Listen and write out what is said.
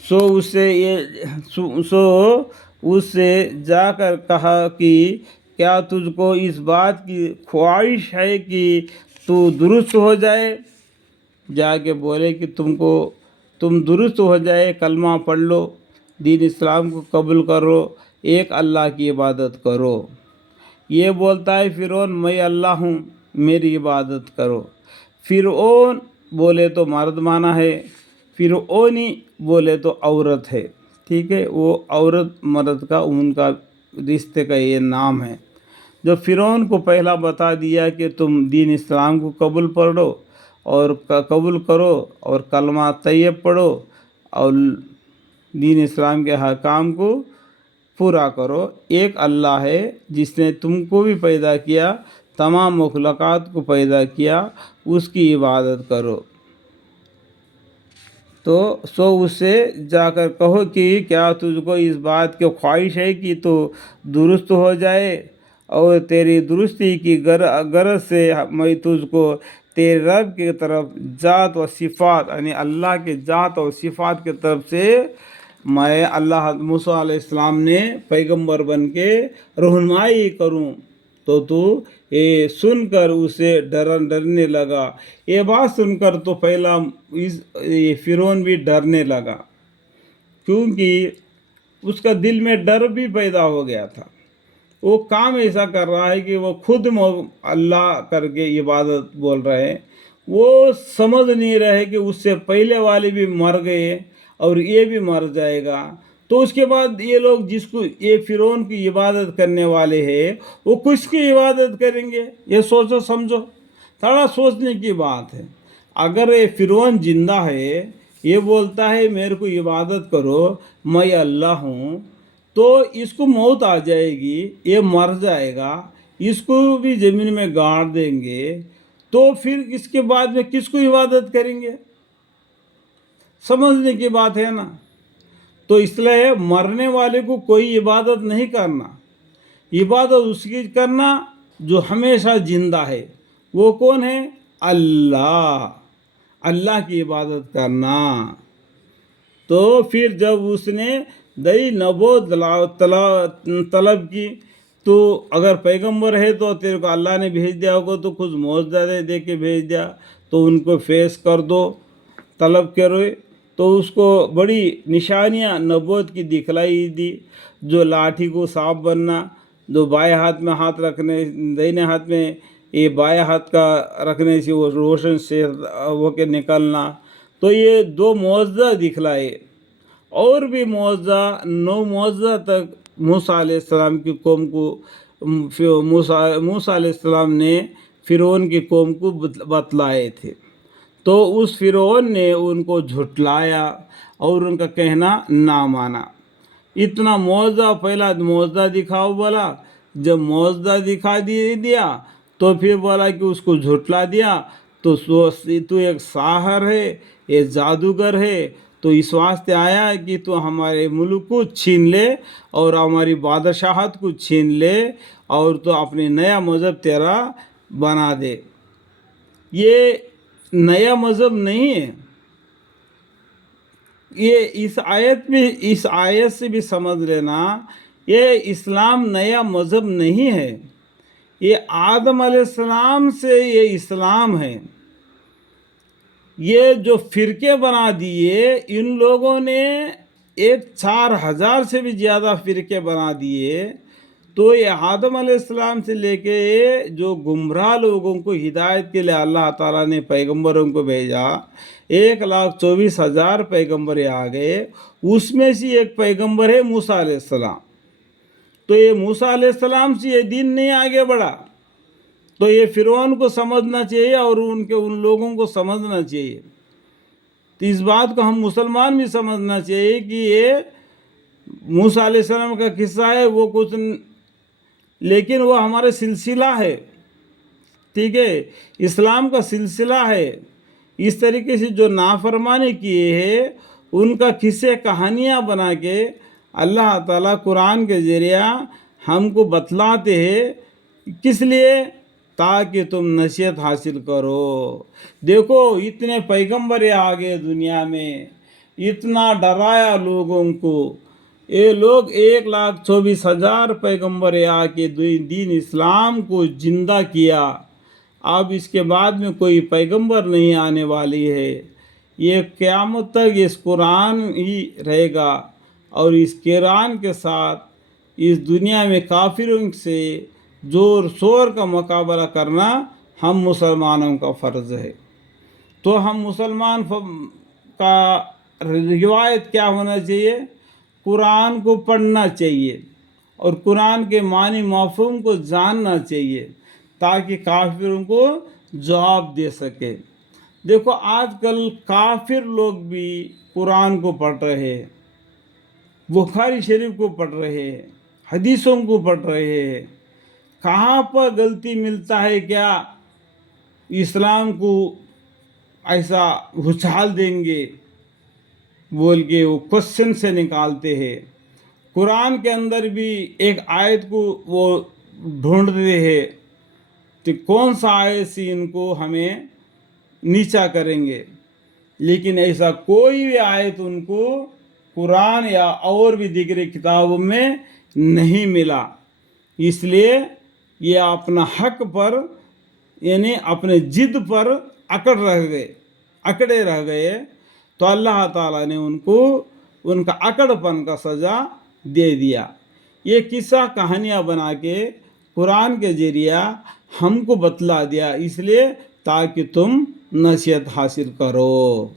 सो उससे उससे जाकर कहा कि क्या तुझको इस बात की ख्वाहिश है कि तू दुरुस्त हो जाए। जाके बोले कि तुम दुरुस्त हो जाए, कलमा पढ़ लो, दीन इस्लाम को कबूल करो, एक अल्लाह की इबादत करो। ये बोलता है फिरौन, मैं अल्लाह हूँ, मेरी इबादत करो। फिरौन बोले तो मर्द माना है, फिरौनी बोले तो औरत है। ठीक है, वो औरत मर्द का उनका रिश्ते का ये नाम है। जो फिरौन को पहला बता दिया कि तुम दीन इस्लाम को कबूल पढ़ो और कबूल करो और कलमा तैयब पढ़ो और दीन इस्लाम के हकाम को पूरा करो। एक अल्लाह है जिसने तुमको भी पैदा किया, तमाम मखलूक़ात को पैदा किया, उसकी इबादत करो। तो उससे जाकर कहो कि क्या तुझको इस बात की ख्वाहिश है कि तो दुरुस्त हो जाए, और तेरी दुरुस्ती की गरज से मैं तुझको तेरे रब की तरफ ज़ात व सिफ़ात यानी अल्लाह के ज़ात और सिफ़ात की तरफ से मैं अल्लाह मूसा अलैहिस्सलाम ने पैगंबर बन के रहनुमाई करूं। तो तू ये सुनकर उसे डरने लगा। ये बात सुनकर तो पहला ये फिरौन भी डरने लगा, क्योंकि उसका दिल में डर भी पैदा हो गया था। वो काम ऐसा कर रहा है कि वो खुद अल्लाह करके इबादत बोल रहे हैं। वो समझ नहीं रहे कि उससे पहले वाले भी मर गए और ये भी मर जाएगा, तो उसके बाद ये लोग जिसको ये फिरौन की इबादत करने वाले हैं वो किसकी इबादत करेंगे? ये सोचो समझो, थोड़ा सोचने की बात है। अगर ये फिरौन जिंदा है, ये बोलता है मेरे को इबादत करो, मैं अल्लाह हूँ, तो इसको मौत आ जाएगी, ये मर जाएगा, इसको भी ज़मीन में गाड़ देंगे, तो फिर इसके बाद में किसको इबादत करेंगे? समझने की बात है ना। तो इसलिए मरने वाले को कोई इबादत नहीं करना, इबादत उसकी करना जो हमेशा जिंदा है। वो कौन है? अल्लाह। अल्लाह की इबादत करना। तो फिर जब उसने दई नबूवत तलब की, तो अगर पैगंबर है तो तेरे को अल्लाह ने भेज दिया होगा, तो कुछ मौजदा दे के भेज दिया, तो उनको फेस कर दो, तलब करो। तो उसको बड़ी निशानियां नबूवत की दिखलाई दी, जो लाठी को सांप बनना, जो बाएं हाथ में हाथ रखने, दाहिने हाथ में ये बाएं हाथ का रखने से वो रोशन से होके निकलना। तो ये दो मौजज़ा दिखलाए। और भी मौजज़ा 9 मौजज़ा तक मूसा अलैहिस्सलाम की कौम को मूसा अलैहिस्सलाम ने फिरौन की कौम को बतलाए थे। तो उस फिरौन ने उनको झुटलाया और उनका कहना ना माना। इतना मौजज़ा, पहला मौजज़ा दिखाओ बोला, जब मौजज़ा दिखा दिया तो फिर बोला कि उसको झुटला दिया। तो तू एक साहर है, ये जादूगर है, तो इस वास्ते आया कि तू हमारे मुल्क को छीन ले और हमारी बादशाहत को छीन ले और तो अपने नया मज़हब तेरा बना दे। ये नया मज़हब नहीं है। ये इस आयत से भी समझ लेना, ये इस्लाम नया मज़हब नहीं है। ये आदम अलैहिस्सलाम से ये इस्लाम है। ये जो फ़िरके बना दिए इन लोगों ने, एक 4000 से भी ज़्यादा फ़िरके बना दिए। तो ये आदम अलैहिस्सलाम से लेके जो गुमराह लोगों को हिदायत के लिए अल्लाह ताला ने पैगंबरों को भेजा, 1,24,000 पैगंबर आ गए। उसमें से एक पैगंबर है मूसा अलैहिस्सलाम। तो ये मूसा अलैहिस्सलाम से ये दिन नहीं आगे बढ़ा, तो ये फिरौन को समझना चाहिए और उन लोगों को समझना चाहिए। तो इस बात को हम मुसलमान भी समझना चाहिए कि ये मूसा अलैहिस्सलाम का किस्सा है, वो कुछ, लेकिन वो हमारा सिलसिला है। ठीक है, इस्लाम का सिलसिला है। इस तरीके से जो नाफरमानी किए हैं उनका किस्से कहानियाँ बना के अल्लाह ताला कुरान के ज़रिया हमको बतलाते हैं। किस लिए? ताकि तुम नसीहत हासिल करो। देखो इतने पैगंबर आ गए दुनिया में, اتنا ڈرایا لوگوں کو. یہ لوگ 1,24,000 پیغمبر آ کے دین اسلام کو زندہ کیا. اب اس کے بعد میں کوئی پیغمبر نہیں آنے والی ہے. یہ قیامت تک اس قرآن ہی رہے گا، اور اس قرآن کے ساتھ اس دنیا میں کافروں سے زور شور کا مقابلہ کرنا ہم مسلمانوں کا فرض ہے. تو ہم مسلمان کا روایت کیا ہونا چاہیے؟ قرآن کو پڑھنا چاہیے اور قرآن کے معنی مفہوم کو جاننا چاہیے تاکہ کافروں کو جواب دے سکے. دیکھو آج کل کافر لوگ بھی قرآن کو پڑھ رہے ہیں، بخاری شریف کو پڑھ رہے ہیں، حدیثوں کو پڑھ رہے ہیں. کہاں پر غلطی ملتا ہے کیا اسلام کو ایسا اچھال دیں گے بول کے وہ کوشچن سے نکالتے ہیں. قرآن کے اندر بھی ایک آیت کو وہ ڈھونڈتے ہیں کہ کون سا آیت سے ان کو ہمیں نیچا کریں گے، لیکن ایسا کوئی بھی آیت ان کو قرآن یا اور بھی دیگر کتابوں میں نہیں ملا. اس لیے یہ اپنا حق پر یعنی اپنے ضد پر اکڑے رہ گئے، تو اللہ تعالیٰ نے ان کو ان کا اکڑ پن کا سزا دے دیا. یہ قصہ کہانیاں بنا کے قرآن کے ذریعہ ہم کو بتلا دیا، اس لیے تاکہ تم نصیحت حاصل کرو.